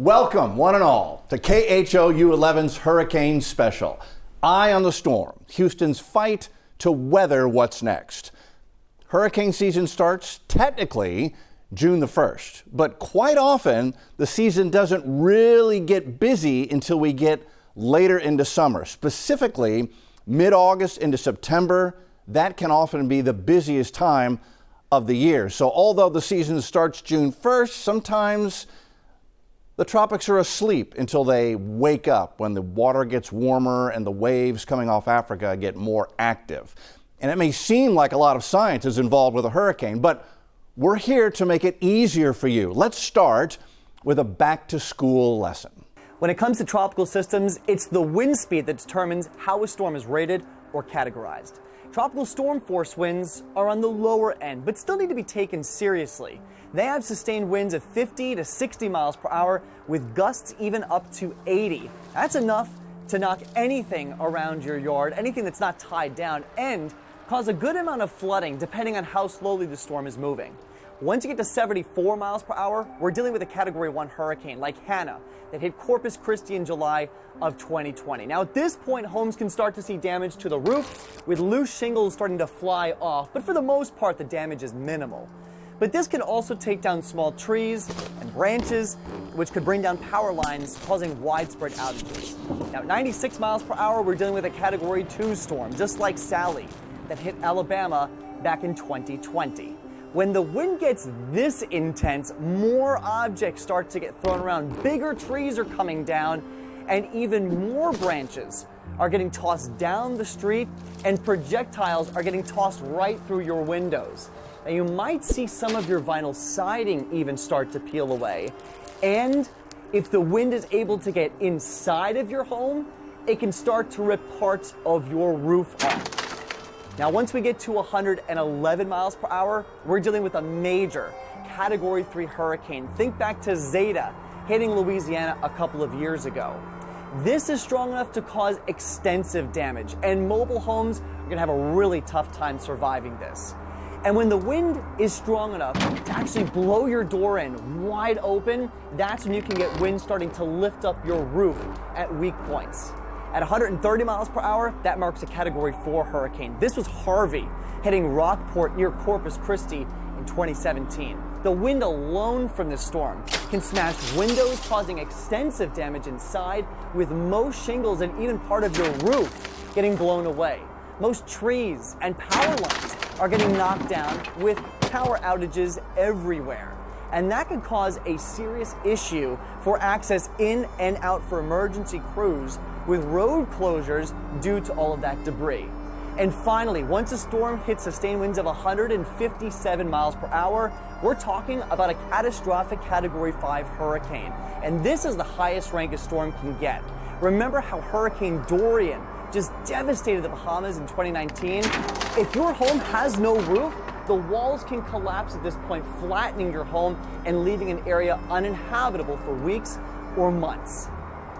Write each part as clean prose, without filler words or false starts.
Welcome, one and all, to KHOU 11's Hurricane Special. Eye on the storm, Houston's fight to weather what's next. Hurricane season starts technically June the 1st, but quite often the season doesn't really get busy until we get later into summer. Specifically, mid-August into September, that can often be the busiest time of the year. So although the season starts June 1st, sometimes the tropics are asleep until they wake up when the water gets warmer and the waves coming off Africa get more active. And it may seem like a lot of science is involved with a hurricane, but we're here to make it easier for you. Let's start with a back-to-school lesson. When it comes to tropical systems, it's the wind speed that determines how a storm is rated or categorized. Tropical storm force winds are on the lower end, but still need to be taken seriously. They have sustained winds of 50 to 60 miles per hour with gusts even up to 80. That's enough to knock anything around your yard, anything that's not tied down, and cause a good amount of flooding depending on how slowly the storm is moving. Once you get to 74 miles per hour, we're dealing with a Category 1 hurricane like Hannah that hit Corpus Christi in July of 2020. Now at this point, homes can start to see damage to the roof with loose shingles starting to fly off, but for the most part the damage is minimal. But this can also take down small trees and branches, which could bring down power lines, causing widespread outages. Now at 96 miles per hour, we're dealing with a Category 2 storm, just like Sally, that hit Alabama back in 2020. When the wind gets this intense, more objects start to get thrown around. Bigger trees are coming down, and even more branches are getting tossed down the street, and projectiles are getting tossed right through your windows. Now, you might see some of your vinyl siding even start to peel away. And if the wind is able to get inside of your home, it can start to rip parts of your roof off. Now, once we get to 111 miles per hour, we're dealing with a major Category 3 hurricane. Think back to Zeta hitting Louisiana a couple of years ago. This is strong enough to cause extensive damage, and mobile homes are going to have a really tough time surviving this. And when the wind is strong enough to actually blow your door in wide open, that's when you can get wind starting to lift up your roof at weak points. At 130 miles per hour, that marks a Category 4 hurricane. This was Harvey hitting Rockport near Corpus Christi in 2017. The wind alone from this storm can smash windows, causing extensive damage inside, with most shingles and even part of your roof getting blown away. Most trees and power lines are getting knocked down, with power outages everywhere. And that could cause a serious issue for access in and out for emergency crews, with road closures due to all of that debris. And finally, once a storm hits sustained winds of 157 miles per hour, we're talking about a catastrophic Category 5 hurricane. And this is the highest rank a storm can get. Remember how Hurricane Dorian just devastated the Bahamas in 2019? If your home has no roof, the walls can collapse at this point, flattening your home and leaving an area uninhabitable for weeks or months.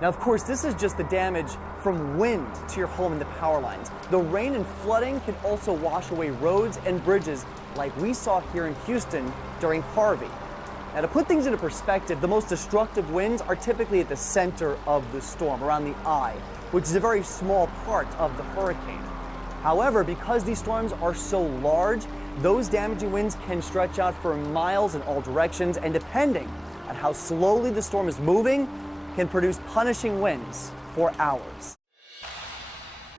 Now, of course, this is just the damage from wind to your home and the power lines. The rain and flooding can also wash away roads and bridges like we saw here in Houston during Harvey. Now, to put things into perspective, the most destructive winds are typically at the center of the storm, around the eye, which is a very small part of the hurricane. However, because these storms are so large, those damaging winds can stretch out for miles in all directions, and depending on how slowly the storm is moving, can produce punishing winds for hours.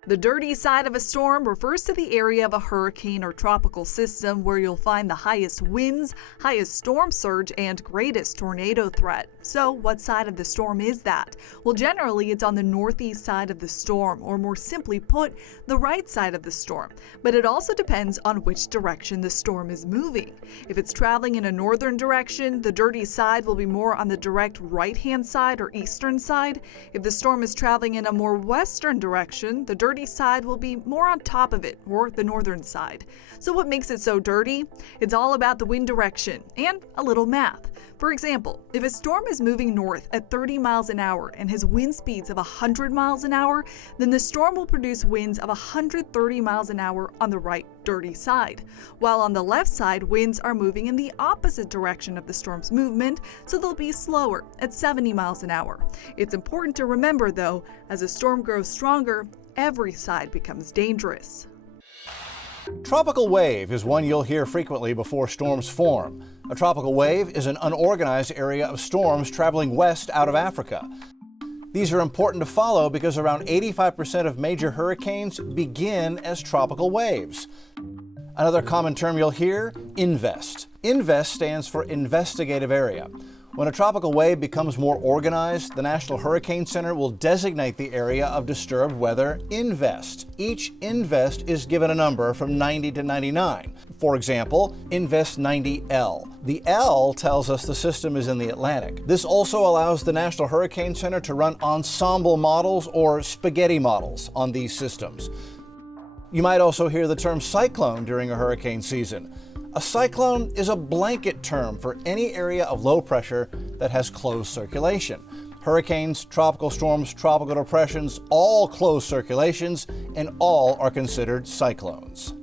The dirty side of a storm refers to the area of a hurricane or tropical system where you'll find the highest winds, highest storm surge, and greatest tornado threat. So what side of the storm is that? Well, generally it's on the northeast side of the storm, or more simply put, the right side of the storm. But it also depends on which direction the storm is moving. If it's traveling in a northern direction, the dirty side will be more on the direct right-hand side or eastern side. If the storm is traveling in a more western direction, the dirty dirty side will be more on top of it, or the northern side. So what makes it so dirty? It's all about the wind direction and a little math. For example, if a storm is moving north at 30 miles an hour and has wind speeds of 100 miles an hour, then the storm will produce winds of 130 miles an hour on the right, dirty side. While on the left side, winds are moving in the opposite direction of the storm's movement, so they'll be slower at 70 miles an hour. It's important to remember, though, as a storm grows stronger, every side becomes dangerous. Tropical wave is one you'll hear frequently before storms form. A tropical wave is an unorganized area of storms traveling west out of Africa. These are important to follow because around 85% of major hurricanes begin as tropical waves. Another common term you'll hear, invest. Invest stands for investigative area. When a tropical wave becomes more organized, the National Hurricane Center will designate the area of disturbed weather invest. Each invest is given a number from 90 to 99. For example, invest 90L. The L tells us the system is in the Atlantic. This also allows the National Hurricane Center to run ensemble models or spaghetti models on these systems. You might also hear the term cyclone during a hurricane season. A cyclone is a blanket term for any area of low pressure that has closed circulation. Hurricanes, tropical storms, tropical depressions, all closed circulations, and all are considered cyclones.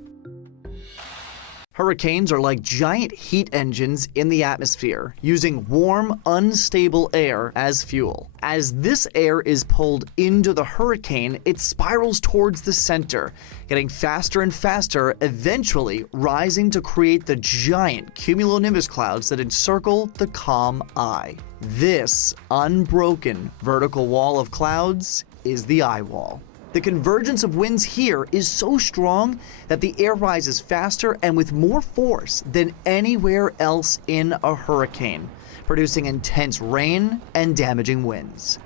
Hurricanes are like giant heat engines in the atmosphere, using warm, unstable air as fuel. As this air is pulled into the hurricane, it spirals towards the center, getting faster and faster, eventually rising to create the giant cumulonimbus clouds that encircle the calm eye. This unbroken vertical wall of clouds is the eye wall. The convergence of winds here is so strong that the air rises faster and with more force than anywhere else in a hurricane, producing intense rain and damaging winds.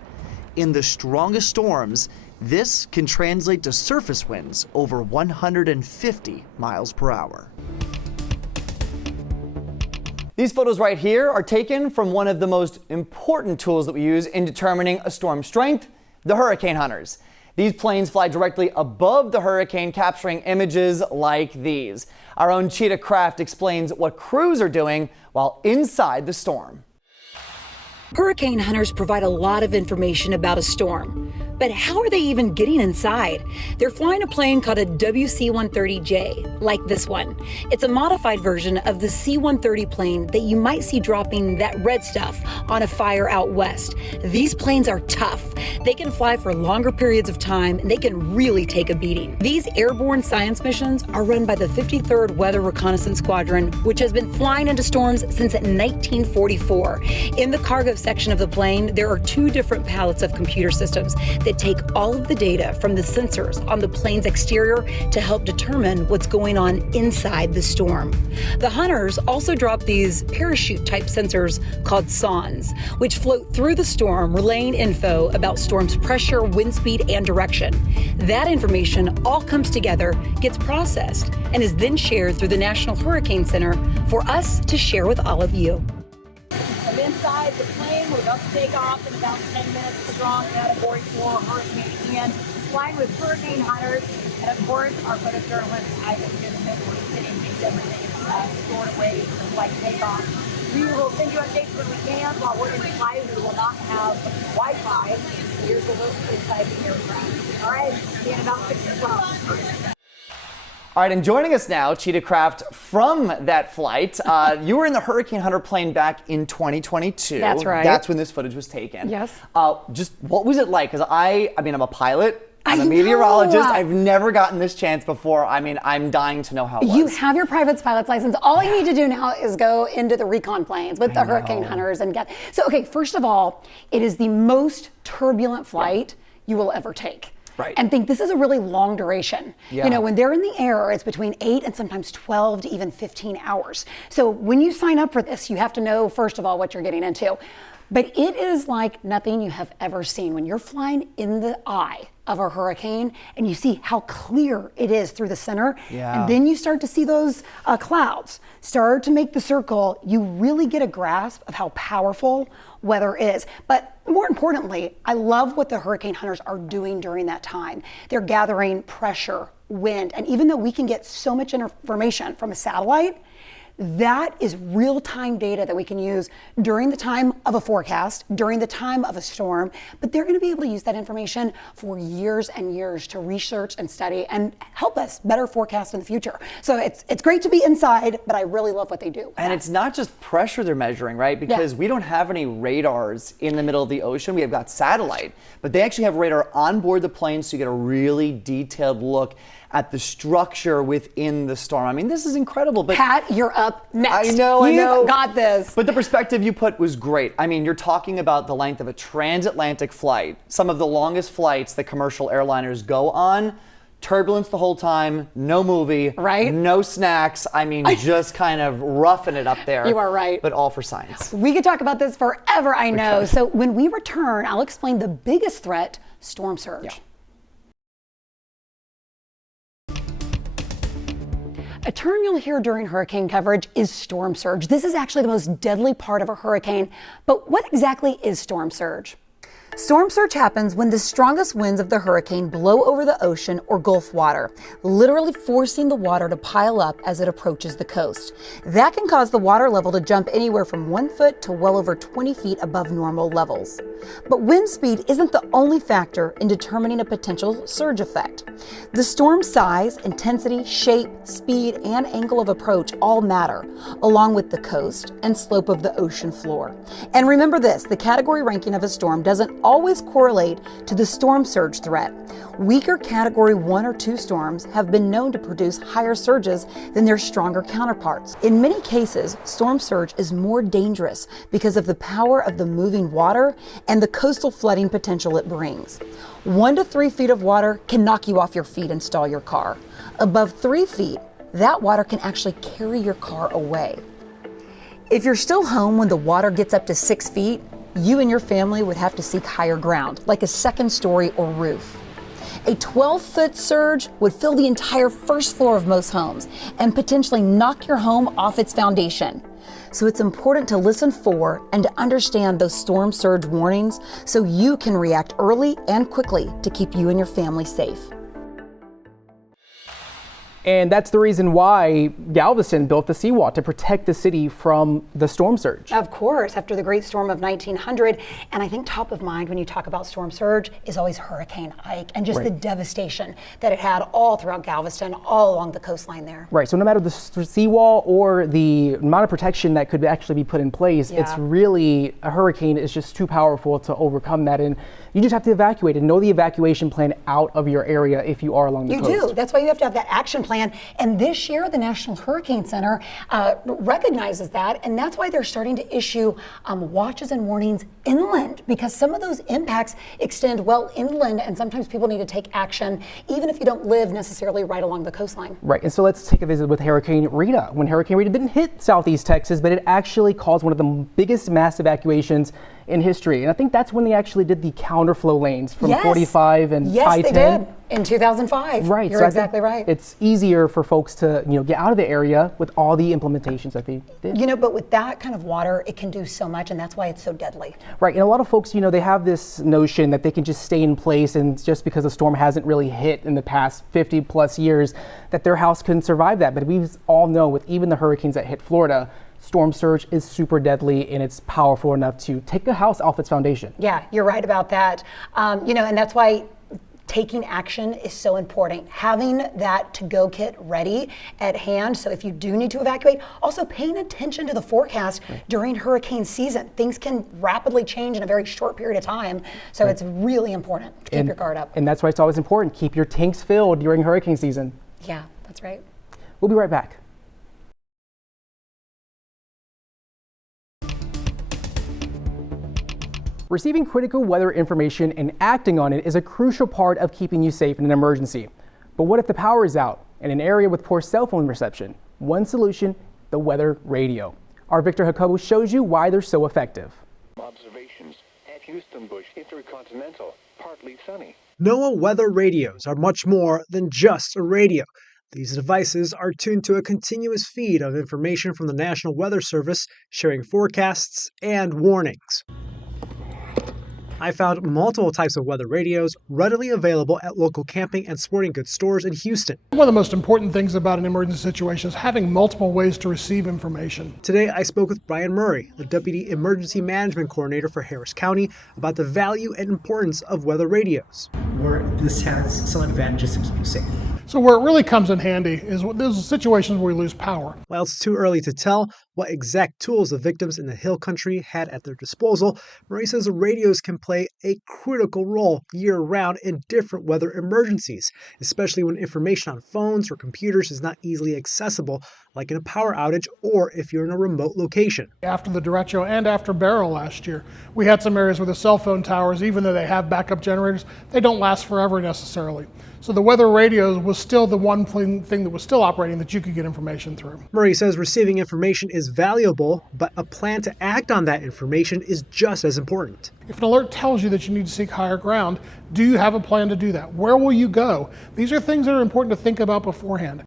In the strongest storms, this can translate to surface winds over 150 miles per hour. These photos right here are taken from one of the most important tools that we use in determining a storm's strength, the hurricane hunters. These planes fly directly above the hurricane, capturing images like these. Our own Cheetah Craft explains what crews are doing while inside the storm. Hurricane hunters provide a lot of information about a storm, but how are they even getting inside? They're flying a plane called a WC-130J, like this one. It's a modified version of the C-130 plane that you might see dropping that red stuff on a fire out west. These planes are tough. They can fly for longer periods of time, and they can really take a beating. These airborne science missions are run by the 53rd Weather Reconnaissance Squadron, which has been flying into storms since 1944. In the cargo section of the plane, there are two different pallets of computer systems that take all of the data from the sensors on the plane's exterior to help determine what's going on inside the storm. The hunters also drop these parachute-type sensors called SONs, which float through the storm, relaying info about storm's pressure, wind speed, and direction. That information all comes together, gets processed, and is then shared through the National Hurricane Center for us to share with all of you. I'm inside the plane. We're about to take off in about 10 minutes. Strong Category 4 Hurricane Ian, flying with hurricane hunters, and of course our photojournalist Ivan Gibson. We're sitting in everything stored away for the flight takeoff. We will send you updates when we can. While we're in flight, we will not have Wi-Fi. Here's a look inside the aircraft. All right, see you in about 6 to 12. All right, and joining us now, Cheetah Craft, from that flight. You were in the Hurricane Hunter plane back in 2022. That's right. That's when this footage was taken. Yes. Just what was it like? Because I'm a pilot. I'm a meteorologist. I've never gotten this chance before. I'm dying to know how it was. You have your private pilot's license. All you need to do now is go into the recon planes with the hurricane hunters and get. So, okay, first of all, it is the most turbulent flight you will ever take. Right. And think this is a really long duration. Yeah. You know, when they're in the air, it's between 8 and sometimes 12 to even 15 hours. So when you sign up for this, you have to know, first of all, what you're getting into. But it is like nothing you have ever seen. When you're flying in the eye of a hurricane and you see how clear it is through the center, and then you start to see those clouds start to make the circle, you really get a grasp of how powerful weather is. But more importantly, I love what the hurricane hunters are doing during that time. They're gathering pressure, wind, and even though we can get so much information from a satellite, that is real-time data that we can use during the time of a forecast, during the time of a storm, but they're going to be able to use that information for years and years to research and study and help us better forecast in the future. So it's great to be inside, but I really love what they do. And it's not just pressure they're measuring, right? Because we don't have any radars in the middle of the ocean. We have got satellite, but they actually have radar on board the plane, so you get a really detailed look at the structure within the storm. I mean, this is incredible. But Pat, you're up next. I know. You've got this. But the perspective you put was great. I mean, you're talking about the length of a transatlantic flight, some of the longest flights that commercial airliners go on. Turbulence the whole time, no movie, right? No snacks. I mean, just kind of roughing it up there. You are right. But all for science. We could talk about this forever, I know. So when we return, I'll explain the biggest threat, storm surge. Yeah. A term you'll hear during hurricane coverage is storm surge. This is actually the most deadly part of a hurricane. But what exactly is storm surge? Storm surge happens when the strongest winds of the hurricane blow over the ocean or Gulf water, literally forcing the water to pile up as it approaches the coast. That can cause the water level to jump anywhere from 1 foot to well over 20 feet above normal levels. But wind speed isn't the only factor in determining a potential surge effect. The storm's size, intensity, shape, speed, and angle of approach all matter, along with the coast and slope of the ocean floor. And remember this, the category ranking of a storm doesn't always correlate to the storm surge threat. Weaker category 1 or 2 storms have been known to produce higher surges than their stronger counterparts. In many cases, storm surge is more dangerous because of the power of the moving water and the coastal flooding potential it brings. 1 to 3 feet of water can knock you off your feet and stall your car. Above 3 feet, that water can actually carry your car away. If you're still home when the water gets up to 6 feet, you and your family would have to seek higher ground, like a second story or roof. A 12-foot surge would fill the entire first floor of most homes and potentially knock your home off its foundation. So it's important to listen for and to understand those storm surge warnings so you can react early and quickly to keep you and your family safe. And that's the reason why Galveston built the seawall, to protect the city from the storm surge. Of course, after the great storm of 1900. And I think top of mind when you talk about storm surge is always Hurricane Ike and just the devastation that it had all throughout Galveston, all along the coastline there. Right, so no matter the seawall or the amount of protection that could actually be put in place, it's really, a hurricane is just too powerful to overcome that. And you just have to evacuate and know the evacuation plan out of your area if you are along the coast. You do. That's why you have to have that action plan. And this year, the National Hurricane Center recognizes that, and that's why they're starting to issue watches and warnings inland, because some of those impacts extend well inland, and sometimes people need to take action, even if you don't live necessarily right along the coastline. Right, and so let's take a visit with Hurricane Rita. When Hurricane Rita didn't hit Southeast Texas, but it actually caused one of the biggest mass evacuations in history. And I think that's when they actually did the counterflow lanes from 45 and I-10. Yes, they did in 2005. Right, You're so exactly right. It's easier for folks to get out of the area with all the implementations that they did. But with that kind of water, it can do so much, and that's why it's so deadly. Right, and a lot of folks, they have this notion that they can just stay in place, and just because the storm hasn't really hit in the past 50 plus years, that their house couldn't survive that. But we all know with even the hurricanes that hit Florida, storm surge is super deadly, and it's powerful enough to take a house off its foundation. Yeah, you're right about that. And that's why taking action is so important. Having that to-go kit ready at hand, so if you do need to evacuate, also paying attention to the forecast during hurricane season. Things can rapidly change in a very short period of time, so it's really important to keep your guard up. And that's why it's always important. Keep your tanks filled during hurricane season. Yeah, that's right. We'll be right back. Receiving critical weather information and acting on it is a crucial part of keeping you safe in an emergency. But what if the power is out in an area with poor cell phone reception? One solution, the weather radio. Our Victor Jacobo shows you why they're so effective. Observation. Houston Bush Intercontinental, partly sunny. NOAA weather radios are much more than just a radio. These devices are tuned to a continuous feed of information from the National Weather Service, sharing forecasts and warnings. I found multiple types of weather radios readily available at local camping and sporting goods stores in Houston. One of the most important things about an emergency situation is having multiple ways to receive information. Today, I spoke with Brian Murray, the Deputy Emergency Management Coordinator for Harris County, about the value and importance of weather radios. Where this has some advantages to keep you safe. So where it really comes in handy is those situations where we lose power. While it's too early to tell what exact tools the victims in the Hill Country had at their disposal, Murray says the radios can play a critical role year-round in different weather emergencies, especially when information on phones or computers is not easily accessible, like in a power outage or if you're in a remote location. After the derecho and after Beryl last year, we had some areas where the cell phone towers, even though they have backup generators, they don't last forever necessarily. So the weather radios was still the one thing that was still operating that you could get information through. Murray says receiving information is valuable, but a plan to act on that information is just as important. If an alert tells you that you need to seek higher ground, do you have a plan to do that? Where will you go? These are things that are important to think about beforehand.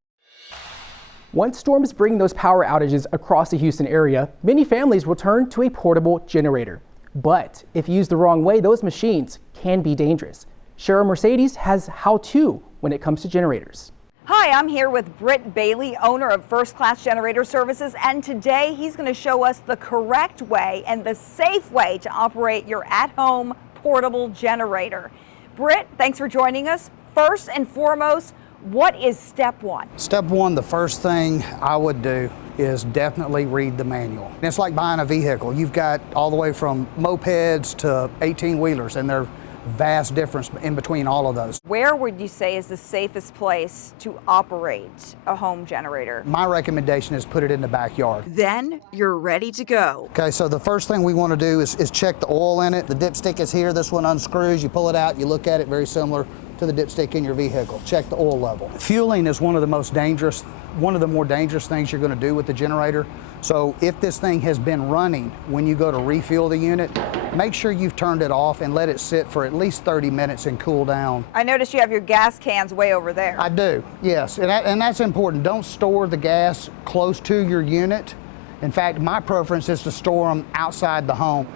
Once storms bring those power outages across the Houston area, many families will turn to a portable generator. But if used the wrong way, those machines can be dangerous. Cheryl Mercedes has how-to when it comes to generators. Hi, I'm here with Britt Bailey, owner of First Class Generator Services, and today he's going to show us the correct way and the safe way to operate your at-home portable generator. Britt, thanks for joining us. First and foremost, what is step one? Step one, the first thing I would do is definitely read the manual. It's like buying a vehicle. You've got all the way from mopeds to 18-wheelers, and they're vast difference in between all of those. Where would you say is the safest place to operate a home generator? My recommendation is put it in the backyard. Then you're ready to go. Okay, so the first thing we want to do is check the oil in it. The dipstick is here. This one unscrews. You pull it out. You look at it, very similar to the dipstick in your vehicle. Check the oil level. Fueling is one of the more dangerous things you're going to do with the generator. So if this thing has been running when you go to refuel the unit, make sure you've turned it off and let it sit for at least 30 minutes and cool down. I noticed you have your gas cans way over there. I do, yes, and that's important. Don't store the gas close to your unit. In fact, my preference is to store them outside the home.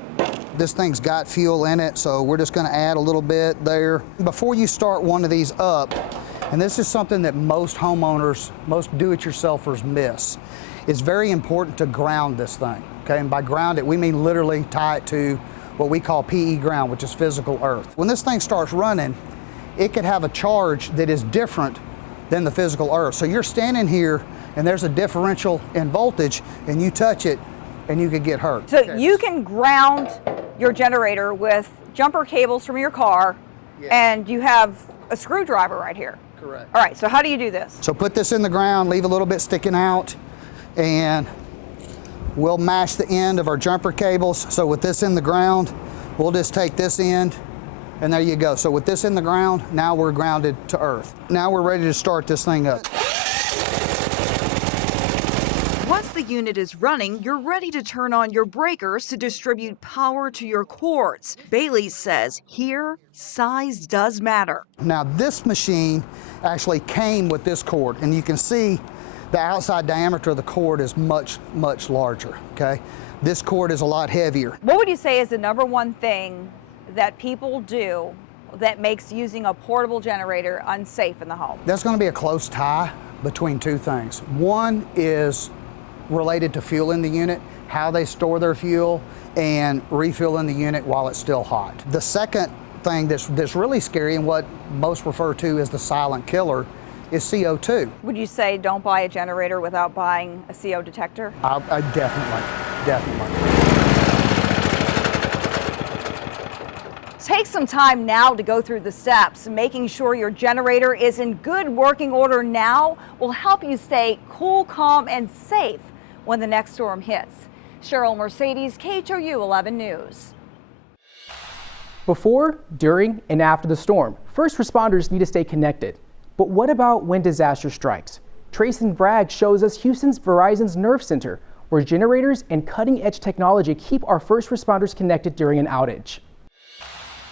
This thing's got fuel in it, so we're just going to add a little bit there. Before you start one of these up, and this is something that most homeowners, most do-it-yourselfers miss, it's very important to ground this thing, okay? And by ground it, we mean literally tie it to what we call PE ground, which is physical earth. When this thing starts running, it could have a charge that is different than the physical earth. So you're standing here and there's a differential in voltage and you touch it and you could get hurt. So you can ground your generator with jumper cables from your car, yes, and you have a screwdriver right here. Correct. All right, so how do you do this? So put this in the ground, leave a little bit sticking out, and we'll mash the end of our jumper cables. So with this in the ground, we'll just take this end, and there you go. So with this in the ground, now we're grounded to earth. Now we're ready to start this thing up. Once the unit is running, you're ready to turn on your breakers to distribute power to your cords. Bailey says here, size does matter. Now this machine actually came with this cord, and you can see the outside diameter of the cord is much, much larger, okay? This cord is a lot heavier. What would you say is the number one thing that people do that makes using a portable generator unsafe in the home? That's going to be a close tie between two things. One is related to fuel in the unit, how they store their fuel, and refuel in the unit while it's still hot. The second thing that's really scary, and what most refer to as the silent killer, is CO2. Would you say don't buy a generator without buying a CO detector? I definitely. Take some time now to go through the steps. Making sure your generator is in good working order now will help you stay cool, calm, and safe when the next storm hits. Cheryl Mercedes, KHOU 11 News. Before, during, and after the storm, first responders need to stay connected. But what about when disaster strikes? Trayson Bragg shows us Houston's Verizon's Nerve Center, where generators and cutting-edge technology keep our first responders connected during an outage.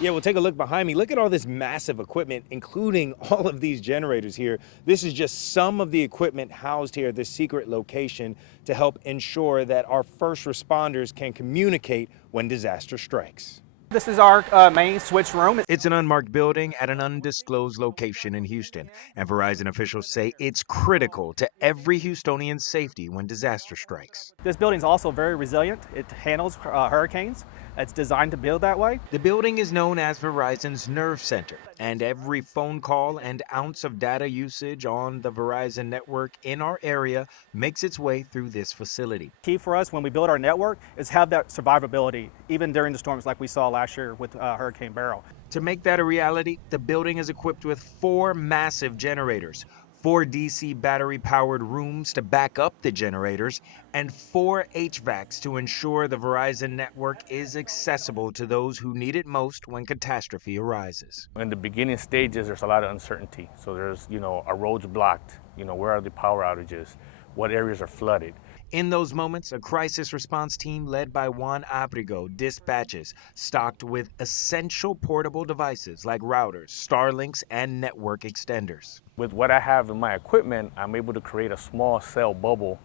Yeah, well, take a look behind me. Look at all this massive equipment, including all of these generators here. This is just some of the equipment housed here at this secret location to help ensure that our first responders can communicate when disaster strikes. This is our main switch room. It's an unmarked building at an undisclosed location in Houston, and Verizon officials say it's critical to every Houstonian's safety when disaster strikes. This building is also very resilient. It handles hurricanes. It's designed to build that way. The building is known as Verizon's nerve center, and every phone call and ounce of data usage on the Verizon network in our area makes its way through this facility. Key for us when we build our network is have that survivability, even during the storms like we saw last year with Hurricane Beryl. To make that a reality, the building is equipped with 4 massive generators, 4 DC battery-powered rooms to back up the generators, and 4 HVACs to ensure the Verizon network is accessible to those who need it most when catastrophe arises. In the beginning stages, there's a lot of uncertainty. So there's, our roads blocked, where are the power outages, what areas are flooded. In those moments, a crisis response team led by Juan Abrigo dispatches, stocked with essential portable devices like routers, Starlinks, and network extenders. With what I have in my equipment, I'm able to create a small cell bubble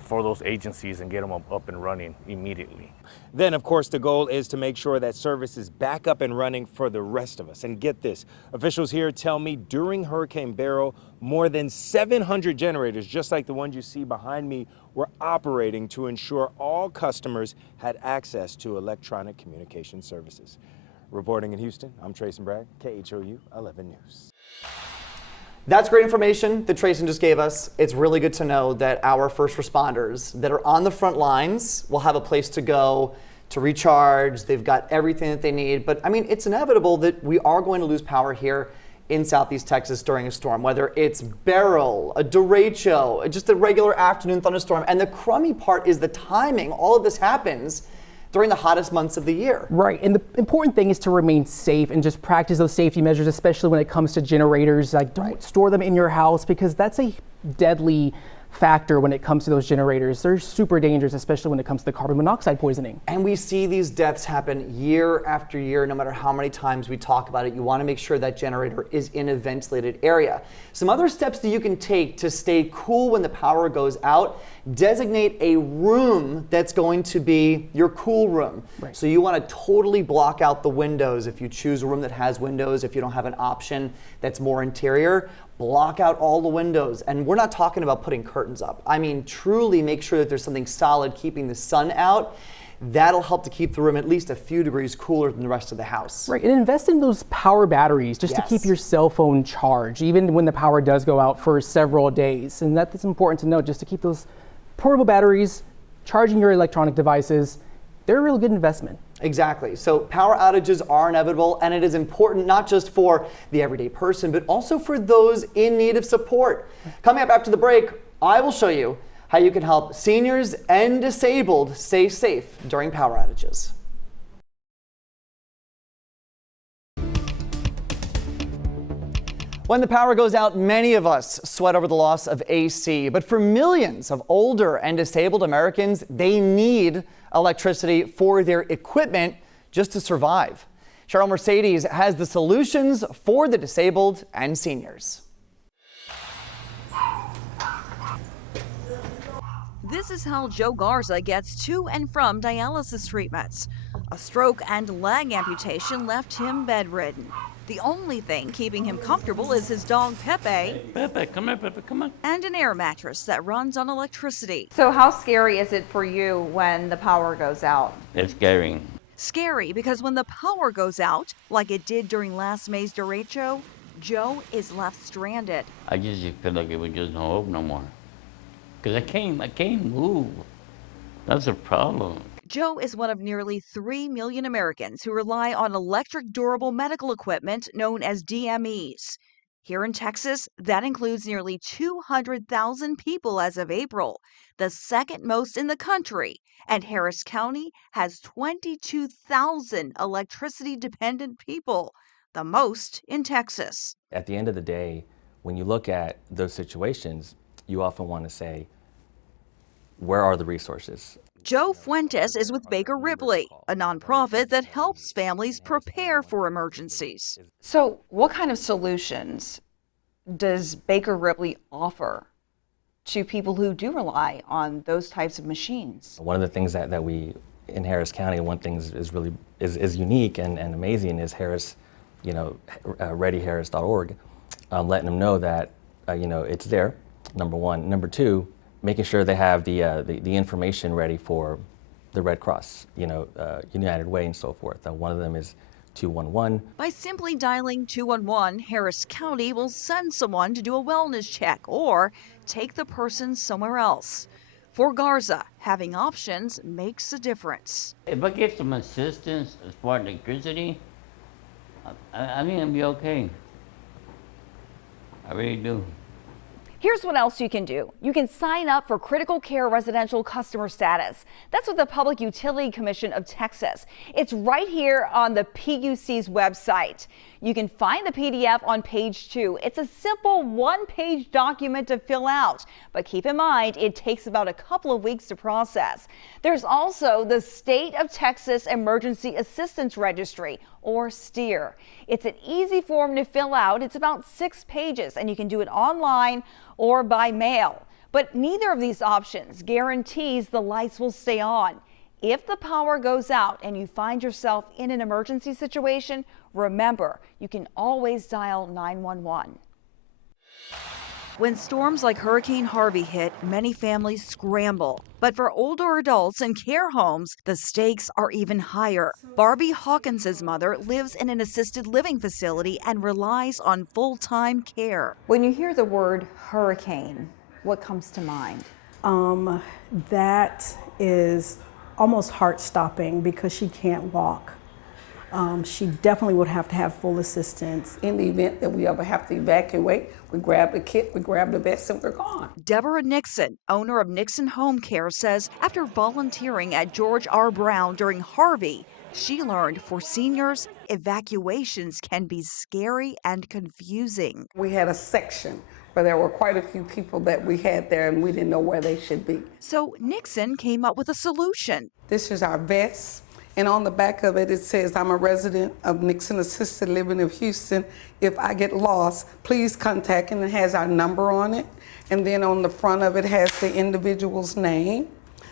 for those agencies and get them up and running immediately. Then, of course, the goal is to make sure that service is back up and running for the rest of us. And get this, officials here tell me during Hurricane Beryl, more than 700 generators, just like the ones you see behind me, were operating to ensure all customers had access to electronic communication services. Reporting in Houston, I'm Trayson Bragg, KHOU 11 News. That's great information that Trayson just gave us. It's really good to know that our first responders that are on the front lines will have a place to go to recharge. They've got everything that they need. But I mean, it's inevitable that we are going to lose power here in Southeast Texas during a storm, whether it's Beryl, a derecho, just a regular afternoon thunderstorm. And the crummy part is the timing. All of this happens during the hottest months of the year. Right, and the important thing is to remain safe and just practice those safety measures, especially when it comes to generators. Like, don't store them in your house because that's a deadly factor when it comes to those generators. They're super dangerous, especially when it comes to the carbon monoxide poisoning. And we see these deaths happen year after year, no matter how many times we talk about it. You want to make sure that generator is in a ventilated area. Some other steps that you can take to stay cool when the power goes out: designate a room that's going to be your cool room. Right. So you want to totally block out the windows. If you choose a room that has windows, if you don't have an option that's more interior, block out all the windows. And we're not talking about putting curtains up. I mean, truly make sure that there's something solid keeping the sun out. That'll help to keep the room at least a few degrees cooler than the rest of the house. Right, and invest in those power batteries just to keep your cell phone charged, even when the power does go out for several days. And that's important to note, just to keep those portable batteries charging your electronic devices. They're a real good investment. Exactly. So power outages are inevitable, and it is important not just for the everyday person, but also for those in need of support. Coming up after the break, I will show you how you can help seniors and disabled stay safe during power outages. When the power goes out, many of us sweat over the loss of AC. But for millions of older and disabled Americans, they need electricity for their equipment just to survive. Cheryl Mercedes has the solutions for the disabled and seniors. This is how Joe Garza gets to and from dialysis treatments. A stroke and leg amputation left him bedridden. The only thing keeping him comfortable is his dog Pepe. Pepe, come here, Pepe, come on. And an air mattress that runs on electricity. So how scary is it for you when the power goes out? It's scary. Scary because when the power goes out, like it did during last May's derecho, Joe is left stranded. I just feel like it was just no hope no more. Because I can't move. That's a problem. Joe is one of nearly 3 million Americans who rely on electric durable medical equipment known as DMEs. Here in Texas, that includes nearly 200,000 people as of April, the second most in the country. And Harris County has 22,000 electricity-dependent people, the most in Texas. At the end of the day, when you look at those situations, you often want to say, where are the resources? Joe Fuentes is with Baker Ripley, a nonprofit that helps families prepare for emergencies. So what kind of solutions does Baker Ripley offer to people who do rely on those types of machines? One of the things that we in Harris County, one thing is really unique and amazing is Harris, readyharris.org, letting them know that it's there. Number one. Number two, making sure they have the information ready for the Red Cross, United Way and so forth. One of them is 211. By simply dialing 211, Harris County will send someone to do a wellness check or take the person somewhere else. For Garza, having options makes a difference. If I get some assistance as far as electricity, I think I'll be okay. I really do. Here's what else you can do. You can sign up for Critical Care Residential Customer Status. That's with the Public Utility Commission of Texas. It's right here on the PUC's website. You can find the PDF on page 2. It's a simple one-page document to fill out, but keep in mind it takes about a couple of weeks to process. There's also the State of Texas Emergency Assistance Registry, or STEER. It's an easy form to fill out. It's about 6 pages, and you can do it online or by mail. But neither of these options guarantees the lights will stay on. If the power goes out and you find yourself in an emergency situation, remember, you can always dial 911. When storms like Hurricane Harvey hit, many families scramble. But for older adults in care homes, the stakes are even higher. Barbie Hawkins' mother lives in an assisted living facility and relies on full-time care. When you hear the word hurricane, what comes to mind? That is almost heart-stopping because she can't walk. She definitely would have to have full assistance. In the event that we ever have to evacuate, we grab the kit, we grab the vest, and we're gone. Deborah Nixon, owner of Nixon Home Care, says after volunteering at George R. Brown during Harvey, she learned for seniors, evacuations can be scary and confusing. We had a section where there were quite a few people that we had there and we didn't know where they should be. So Nixon came up with a solution. This is our vest. And on the back of it, it says, I'm a resident of Nixon Assisted Living of Houston. If I get lost, please contact, and it has our number on it. And then on the front of it has the individual's name.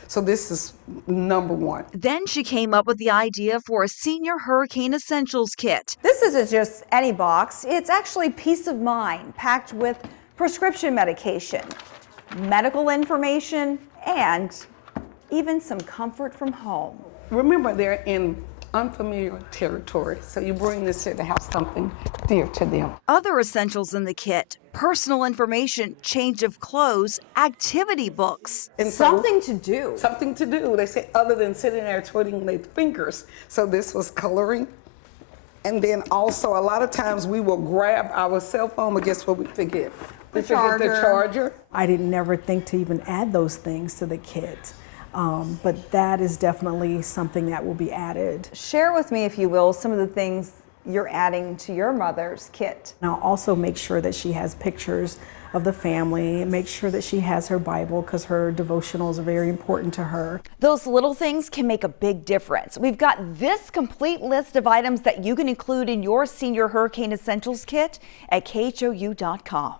So this is number one. Then she came up with the idea for a senior hurricane essentials kit. This isn't just any box. It's actually peace of mind packed with prescription medication, medical information, and even some comfort from home. Remember, they're in unfamiliar territory, so you bring this here to have something dear to them. Other essentials in the kit: personal information, change of clothes, activity books. And something to do. Something to do. They say other than sitting there twiddling their fingers. So this was coloring. And then also a lot of times we will grab our cell phone, but guess what we forget? We forget the charger. I didn't never think to even add those things to the kit. But that is definitely something that will be added. Share with me, if you will, some of the things you're adding to your mother's kit. And I'll also make sure that she has pictures of the family, and make sure that she has her Bible because her devotionals are very important to her. Those little things can make a big difference. We've got this complete list of items that you can include in your senior hurricane essentials kit at KHOU.com.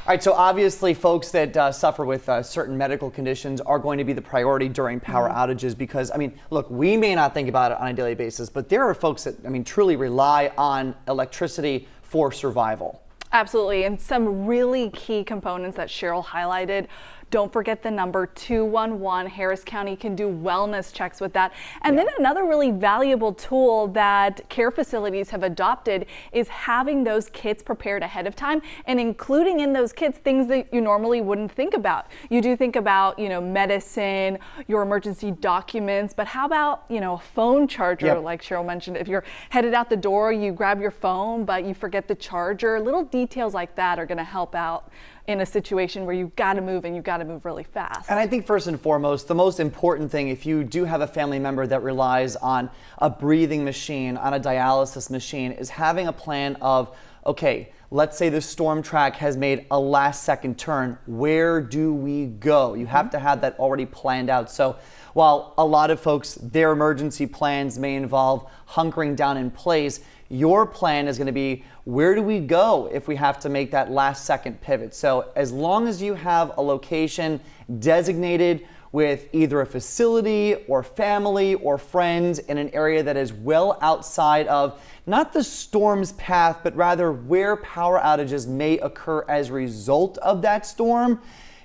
All right, so obviously folks that suffer with certain medical conditions are going to be the priority during power outages because, I mean, look, we may not think about it on a daily basis, but there are folks that, I mean, truly rely on electricity for survival. Absolutely, and some really key components that Cheryl highlighted. Don't forget the number 211. Harris County can do wellness checks with that. And then another really valuable tool that care facilities have adopted is having those kits prepared ahead of time and including in those kits things that you normally wouldn't think about. You do think about, you know, medicine, your emergency documents, but how about, you know, a phone charger, like Cheryl mentioned. If you're headed out the door, you grab your phone, but you forget the charger. Little details like that are going to help out in a situation where you've got to move and you've got to move really fast. And I think first and foremost, the most important thing, if you do have a family member that relies on a breathing machine, on a dialysis machine, is having a plan of, okay, let's say the storm track has made a last second turn. Where do we go? You have to have that already planned out. So while a lot of folks, their emergency plans may involve hunkering down in place, your plan is going to be, where do we go if we have to make that last second pivot? So as long as you have a location designated with either a facility or family or friends in an area that is well outside of not the storm's path, but rather where power outages may occur as a result of that storm,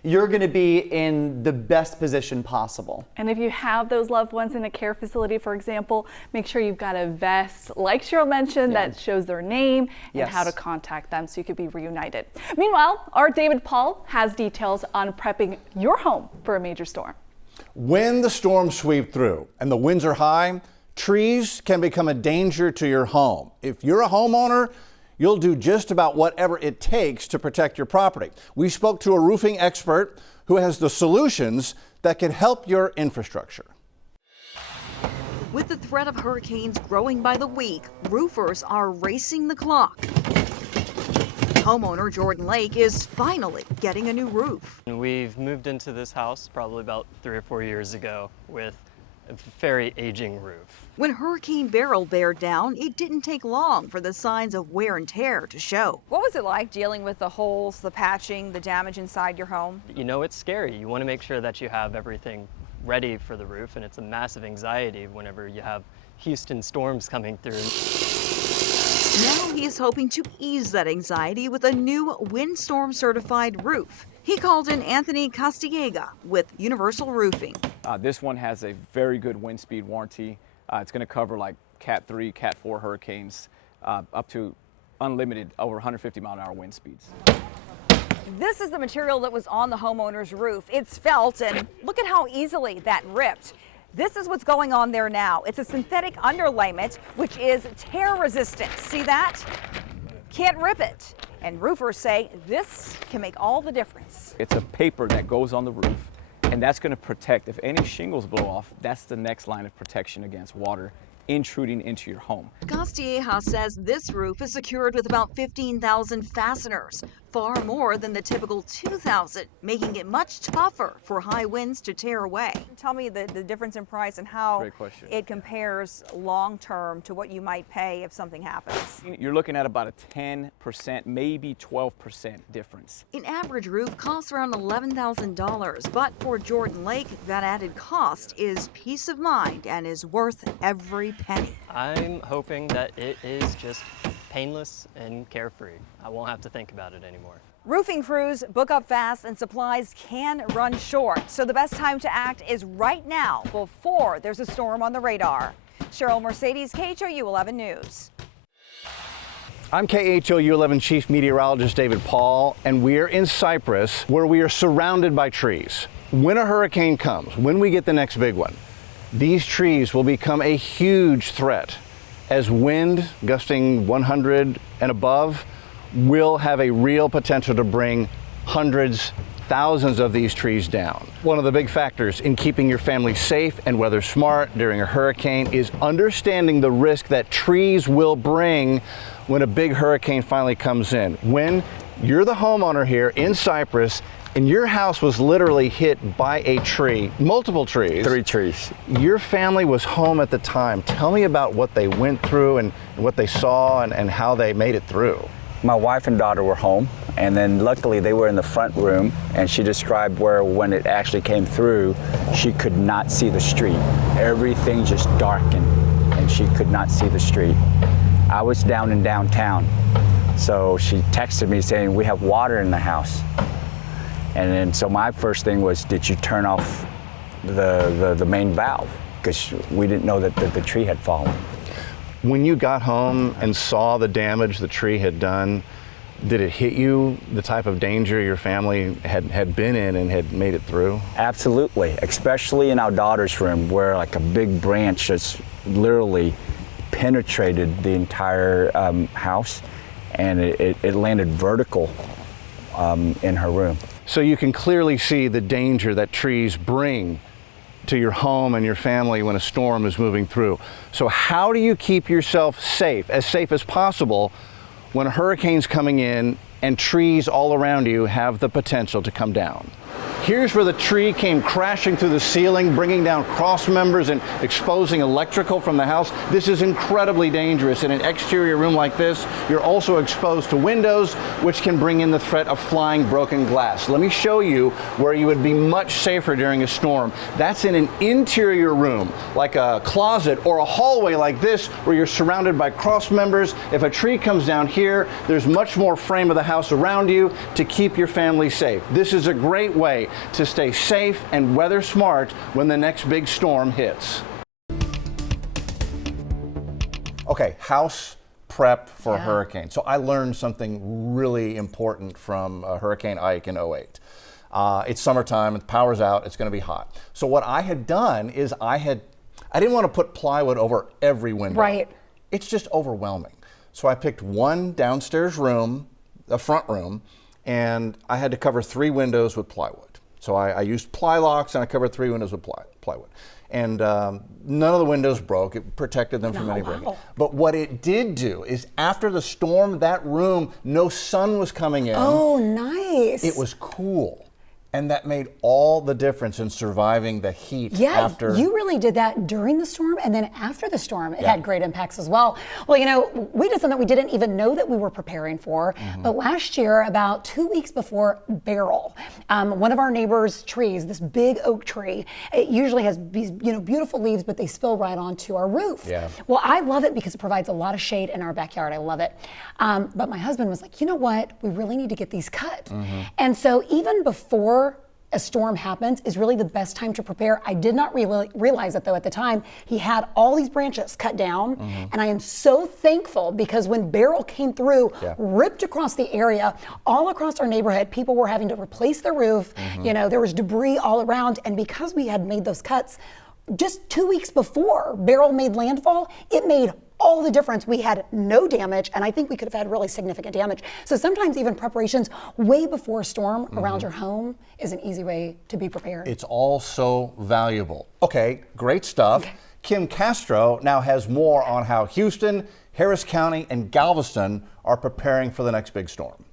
you're going to be in the best position possible. And if you have those loved ones in a care facility, for example, make sure you've got a vest, like Cheryl mentioned, that shows their name and how to contact them so you could be reunited. Meanwhile, our David Paul has details on prepping your home for a major storm. When the storms sweep through and the winds are high, trees can become a danger to your home. If you're a homeowner, you'll do just about whatever it takes to protect your property. We spoke to a roofing expert who has the solutions that can help your infrastructure. With the threat of hurricanes growing by the week, roofers are racing the clock. Homeowner Jordan Lake is finally getting a new roof. We've moved into this house probably about 3 or 4 years ago with a very aging roof. When Hurricane Beryl bared down, it didn't take long for the signs of wear and tear to show. What was it like dealing with the holes, the patching, the damage inside your home? You know, it's scary. You want to make sure that you have everything ready for the roof, and it's a massive anxiety whenever you have Houston storms coming through. Now he is hoping to ease that anxiety with a new windstorm certified roof. He called in Anthony Castiega with Universal Roofing. This one has a very good wind speed warranty. It's going to cover like Cat 3, Cat 4 hurricanes, up to unlimited over 150 mile an hour wind speeds. This is the material that was on the homeowner's roof. It's felt, and look at how easily that ripped. This is what's going on there now. It's a synthetic underlayment, which is tear resistant. See that? Can't rip it. And roofers say this can make all the difference. It's a paper that goes on the roof, and that's going to protect. If any shingles blow off, that's the next line of protection against water intruding into your home. Castilleja says this roof is secured with about 15,000 fasteners, far more than the typical 2,000, making it much tougher for high winds to tear away. Tell me the difference in price and how it compares long-term to what you might pay if something happens. You're looking at about a 10%, maybe 12% difference. An average roof costs around $11,000, but for Jordan Lake, that added cost is peace of mind and is worth every penny. I'm hoping that it is just painless and carefree. I won't have to think about it anymore. Roofing crews book up fast and supplies can run short. So the best time to act is right now before there's a storm on the radar. Cheryl Mercedes, KHOU 11 News. I'm KHOU 11 Chief Meteorologist David Paul, and we're in Cypress where we are surrounded by trees. When a hurricane comes, when we get the next big one, these trees will become a huge threat as wind gusting 100 and above will have a real potential to bring hundreds, thousands of these trees down. One of the big factors in keeping your family safe and weather smart during a hurricane is understanding the risk that trees will bring when a big hurricane finally comes in. When you're the homeowner here in Cypress and your house was literally hit by a tree, multiple trees. 3 trees. Your family was home at the time. Tell me about what they went through and what they saw and how they made it through. My wife and daughter were home, and then luckily they were in the front room, and she described where when it actually came through, she could not see the street. Everything just darkened, and she could not see the street. I was down in downtown, so she texted me saying, "We have water in the house." And then, so my first thing was, did you turn off the main valve? Because we didn't know that the tree had fallen. When you got home and saw the damage the tree had done, did it hit you the type of danger your family had been in and had made it through? Absolutely, especially in our daughter's room where like a big branch just literally penetrated the entire house, and it landed vertical in her room. So you can clearly see the danger that trees bring to your home and your family when a storm is moving through. So how do you keep yourself safe as possible, when a hurricane's coming in and trees all around you have the potential to come down. Here's where the tree came crashing through the ceiling, bringing down cross members and exposing electrical from the house. This is incredibly dangerous. In an exterior room like this, you're also exposed to windows, which can bring in the threat of flying broken glass. Let me show you where you would be much safer during a storm. That's in an interior room, like a closet or a hallway like this, where you're surrounded by cross members. If a tree comes down here, there's much more frame of the house around you to keep your family safe. This is a great way to stay safe and weather smart when the next big storm hits. Okay, house prep for a hurricane. So I learned something really important from Hurricane Ike in 08. It's summertime, the power's out, it's going to be hot. So what I had done is I didn't want to put plywood over every window. Right. It's just overwhelming. So I picked one downstairs room, a front room, and I had to cover 3 windows with plywood. So I used ply locks and I covered 3 windows with plywood. And none of the windows broke. It protected them from any breaking. But what it did do is after the storm, that room, no sun was coming in. Oh, nice. It was cool. And that made all the difference in surviving the heat after. Yeah, you really did that during the storm, and then after the storm, it had great impacts as well. Well, you know, we did something we didn't even know that we were preparing for, but last year, about 2 weeks before Beryl, one of our neighbors' trees, this big oak tree, it usually has these, beautiful leaves, but they spill right onto our roof. Yeah. Well, I love it because it provides a lot of shade in our backyard. I love it. But my husband was like, you know what? We really need to get these cut. And so even before a storm happens is really the best time to prepare. I did not realize it though at the time. He had all these branches cut down, and I am so thankful because when Beryl came through, ripped across the area, all across our neighborhood, people were having to replace their roof. There was debris all around, and because we had made those cuts just 2 weeks before Beryl made landfall, it made all the difference. We had no damage, and I think we could have had really significant damage. So sometimes even preparations way before a storm around your home is an easy way to be prepared. It's all so valuable. Okay, great stuff. Kim Castro now has more on how Houston, Harris County, and Galveston are preparing for the next big storm.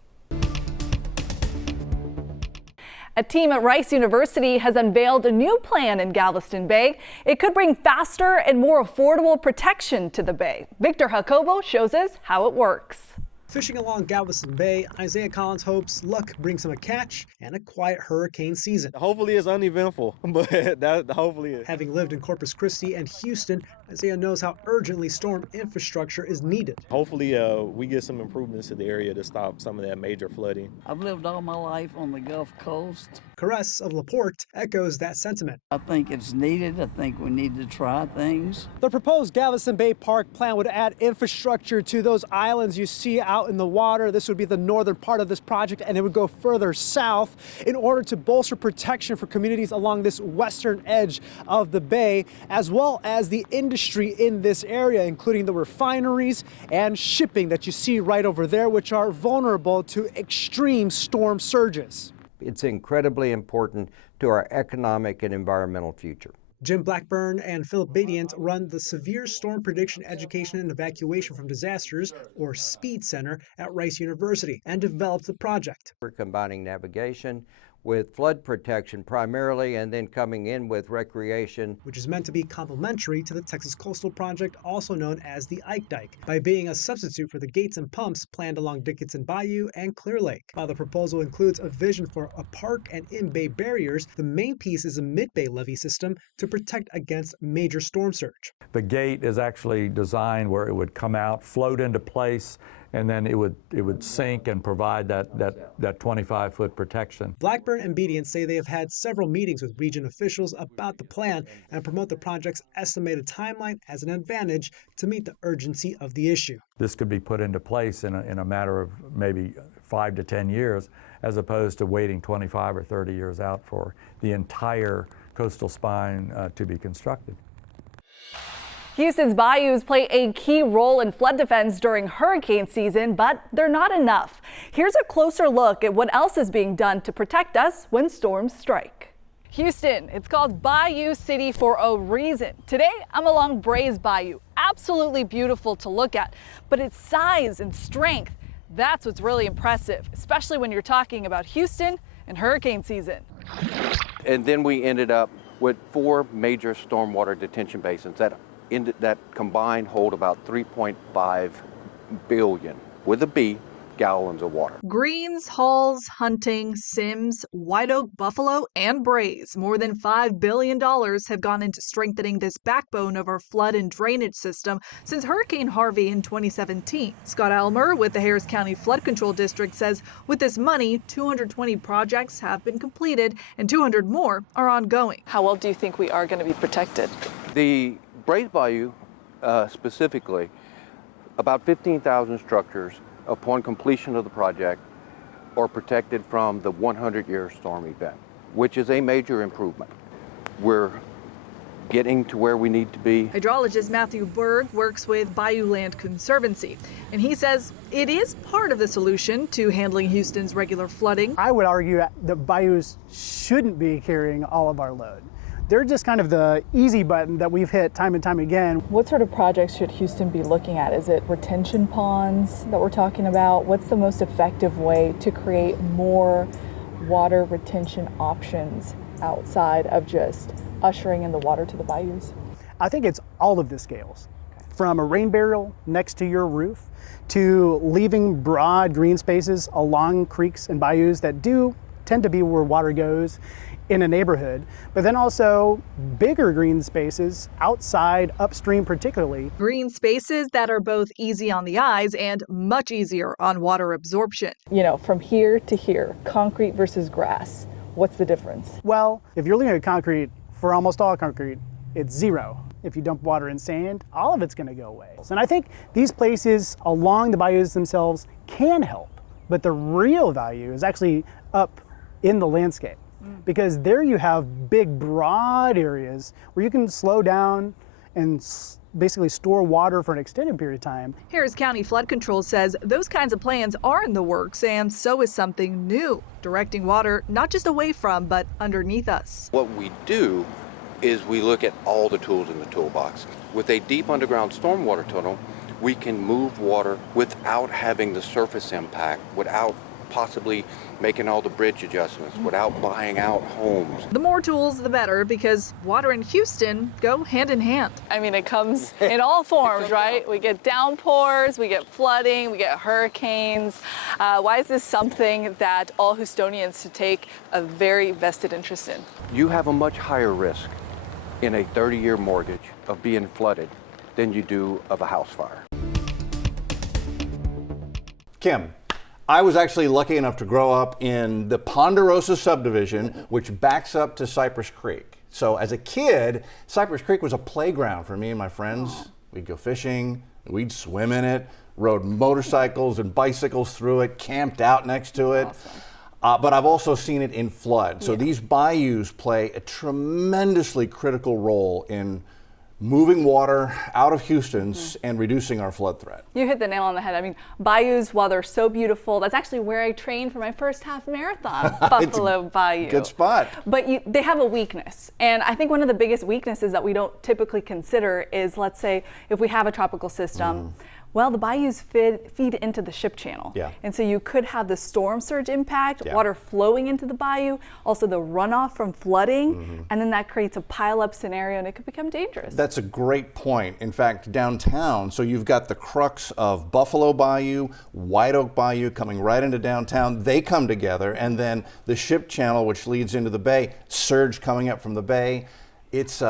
A team at Rice University has unveiled a new plan in Galveston Bay. It could bring faster and more affordable protection to the bay. Victor Jacobo shows us how it works. Fishing along Galveston Bay, Isaiah Collins hopes luck brings him a catch and a quiet hurricane season. Hopefully it's uneventful, but that hopefully is. Having lived in Corpus Christi and Houston, Isaiah knows how urgently storm infrastructure is needed. Hopefully we get some improvements to the area to stop some of that major flooding. I've lived all my life on the Gulf Coast. Caress of LaPorte echoes that sentiment. I think it's needed. I think we need to try things. The proposed Galveston Bay Park plan would add infrastructure to those islands you see out in the water. This would be the northern part of this project, and it would go further south in order to bolster protection for communities along this western edge of the bay, as well as the industry in this area, including the refineries and shipping that you see right over there, which are vulnerable to extreme storm surges. It's incredibly important to our economic and environmental future. Jim Blackburn and Philip Badient run the Severe Storm Prediction Education and Evacuation from Disasters, or SPEED Center, at Rice University and developed the project. We're combining navigation with flood protection primarily, and then coming in with recreation, which is meant to be complementary to the Texas Coastal Project, also known as the Ike Dike, by being a substitute for the gates and pumps planned along Dickinson Bayou and Clear Lake. While the proposal includes a vision for a park and in-bay barriers, the main piece is a mid-bay levee system to protect against major storm surge. The gate is actually designed where it would come out, float into place, and then it would sink and provide that 25-foot protection. Blackburn and Bedient say they have had several meetings with region officials about the plan and promote the project's estimated timeline as an advantage to meet the urgency of the issue. This could be put into place in a matter of maybe 5 to 10 years, as opposed to waiting 25 or 30 years out for the entire coastal spine to be constructed. Houston's bayous play a key role in flood defense during hurricane season, but they're not enough. Here's a closer look at what else is being done to protect us when storms strike. Houston, it's called Bayou City for a reason. Today, I'm along Bray's Bayou. Absolutely beautiful to look at, but its size and strength, That's what's really impressive, especially when you're talking about Houston and hurricane season. And then we ended up with 4 major stormwater detention basins that combined hold about 3.5 billion, with a B, gallons of water. Greens, Halls, Hunting, Sims, White Oak, Buffalo, and Brays. More than $5 billion have gone into strengthening this backbone of our flood and drainage system since Hurricane Harvey in 2017. Scott Elmer with the Harris County Flood Control District says with this money, 220 projects have been completed and 200 more are ongoing. How well do you think we are going to be protected? The Brays Bayou, specifically, about 15,000 structures upon completion of the project are protected from the 100-year storm event, which is a major improvement. We're getting to where we need to be. Hydrologist Matthew Berg works with Bayou Land Conservancy, and he says it is part of the solution to handling Houston's regular flooding. I would argue that bayous shouldn't be carrying all of our load. They're just kind of the easy button that we've hit time and time again. What sort of projects should Houston be looking at? Is it retention ponds that we're talking about? What's the most effective way to create more water retention options outside of just ushering in the water to the bayous? I think it's all of the scales, from a rain barrel next to your roof to leaving broad green spaces along creeks and bayous that do tend to be where water goes in a neighborhood, but then also bigger green spaces outside, upstream particularly. Green spaces that are both easy on the eyes and much easier on water absorption. You know, from here to here, concrete versus grass, what's the difference? Well, if you're looking at concrete, for almost all concrete, it's zero. If you dump water in sand, all of it's gonna go away. And I think these places along the bayous themselves can help, but the real value is actually up in the landscape. Because there you have big, broad areas where you can slow down and basically store water for an extended period of time. Harris County Flood Control says those kinds of plans are in the works, and so is something new, directing water not just away from, but underneath us. What we do is we look at all the tools in the toolbox. With a deep underground stormwater tunnel, we can move water without having the surface impact, without possibly making all the bridge adjustments, without buying out homes. The more tools, the better, because water in Houston go hand in hand. I mean, it comes in all forms, right? We get downpours, we get flooding, we get hurricanes. Why is this something that all Houstonians should take a very vested interest in? You have a much higher risk in a 30-year mortgage of being flooded than you do of a house fire. Kim, I was actually lucky enough to grow up in the Ponderosa subdivision, which backs up to Cypress Creek. So as a kid, Cypress Creek was a playground for me and my friends. We'd go fishing, we'd swim in it, rode motorcycles and bicycles through it, camped out next to it. Awesome. But I've also seen it in flood. So these bayous play a tremendously critical role in moving water out of Houston's and reducing our flood threat. You hit the nail on the head. I mean, bayous, while they're so beautiful, that's actually where I trained for my first half marathon, Buffalo Bayou. Good spot. But they have a weakness. And I think one of the biggest weaknesses that we don't typically consider is, let's say, if we have a tropical system, well, the bayous feed into the ship channel. Yeah. And so you could have the storm surge impact, water flowing into the bayou, also the runoff from flooding, and then that creates a pile-up scenario and it could become dangerous. That's a great point. In fact, downtown, so you've got the crux of Buffalo Bayou, White Oak Bayou coming right into downtown. They come together, and then the ship channel, which leads into the bay, surge coming up from the bay. It's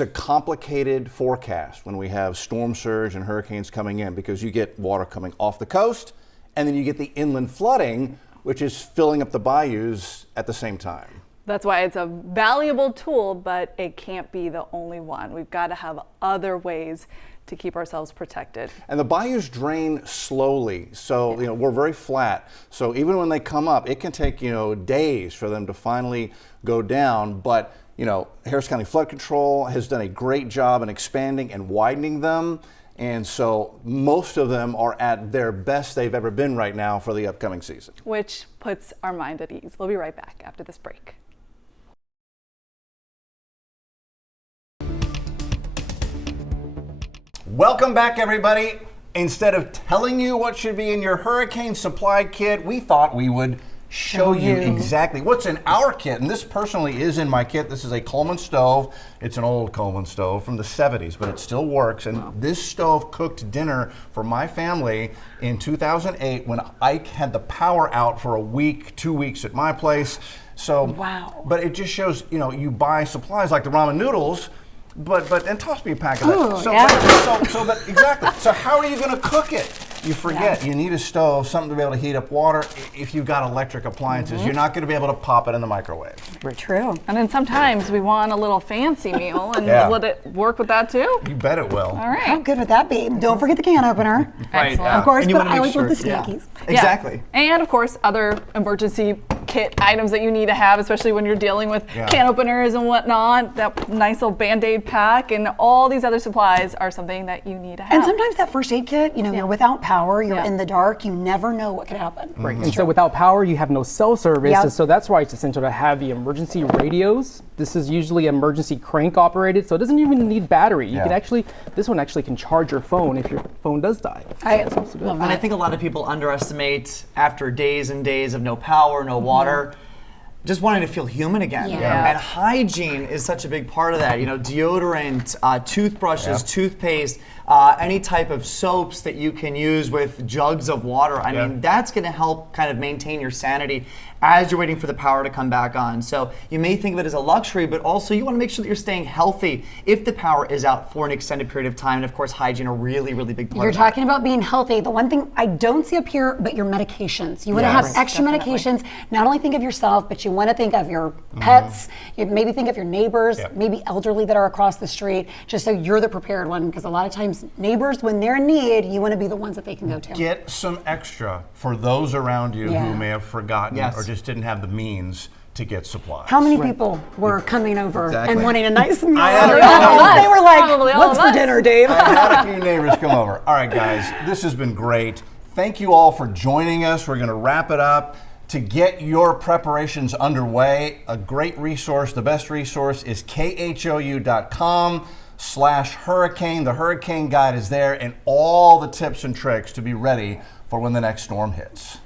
a complicated forecast when we have storm surge and hurricanes coming in, because you get water coming off the coast and then you get the inland flooding, which is filling up the bayous at the same time. That's why it's a valuable tool, but it can't be the only one. We've got to have other ways to keep ourselves protected. And the bayous drain slowly, so we're very flat. So even when they come up, it can take days for them to finally go down. But Harris County Flood Control has done a great job in expanding and widening them. And so most of them are at their best they've ever been right now for the upcoming season. Which puts our mind at ease. We'll be right back after this break. Welcome back, everybody. instead of telling you what should be in your hurricane supply kit, we thought we would show you exactly what's in our kit. And this personally is in my kit. This is a Coleman stove. It's an old Coleman stove from the 70s, but it still works. And this stove cooked dinner for my family in 2008 when I had the power out for a week, 2 weeks at my place. So, but it just shows, you know, you buy supplies like the ramen noodles, and toss me a pack of that. Exactly. So how are you going to cook it? You forget. You need a stove, something to be able to heat up water. If you've got electric appliances, you're not going to be able to pop it in the microwave. True. And then sometimes we want a little fancy meal, and will it work with that too? You bet it will. All right. How good would that be? Don't forget the can opener. Right. Of course, but I always love the Snickies. Exactly. And of course, other emergency kit items that you need to have, especially when you're dealing with can openers and whatnot. That nice little Band-Aid pack and all these other supplies are something that you need to have. And sometimes that first aid kit, you know, you're without power, you're in the dark, you never know what could happen. Right. And so without power, you have no cell service. Yep. And so that's why it's essential to have the emergency radios. This is usually emergency crank operated, so it doesn't even need battery. You can actually, this one actually can charge your phone if your phone does die. And I think a lot of people underestimate, after days and days of no power, no water, just wanting to feel human again. And hygiene is such a big part of that. You know, deodorant, toothbrushes, toothpaste, any type of soaps that you can use with jugs of water. I mean, that's going to help kind of maintain your sanity as you're waiting for the power to come back on. So you may think of it as a luxury, but also you want to make sure that you're staying healthy if the power is out for an extended period of time. And of course, hygiene a really, really big part You're of talking about being healthy. The one thing I don't see up here, but your medications. You want to have extra medications. Not only think of yourself, but you want to think of your pets. You maybe think of your neighbors, maybe elderly that are across the street, just so you're the prepared one. Because a lot of times neighbors, when they're in need, you want to be the ones that they can go to. Get some extra for those around you who may have forgotten or just didn't have the means to get supplies. How many people were coming over and wanting a nice meal? They were like, what's for dinner, Dave? I had a few neighbors come over. All right, guys, this has been great. Thank you all for joining us. We're going to wrap it up. To get your preparations underway, a great resource, the best resource is khou.com/hurricane. The hurricane guide is there and all the tips and tricks to be ready for when the next storm hits.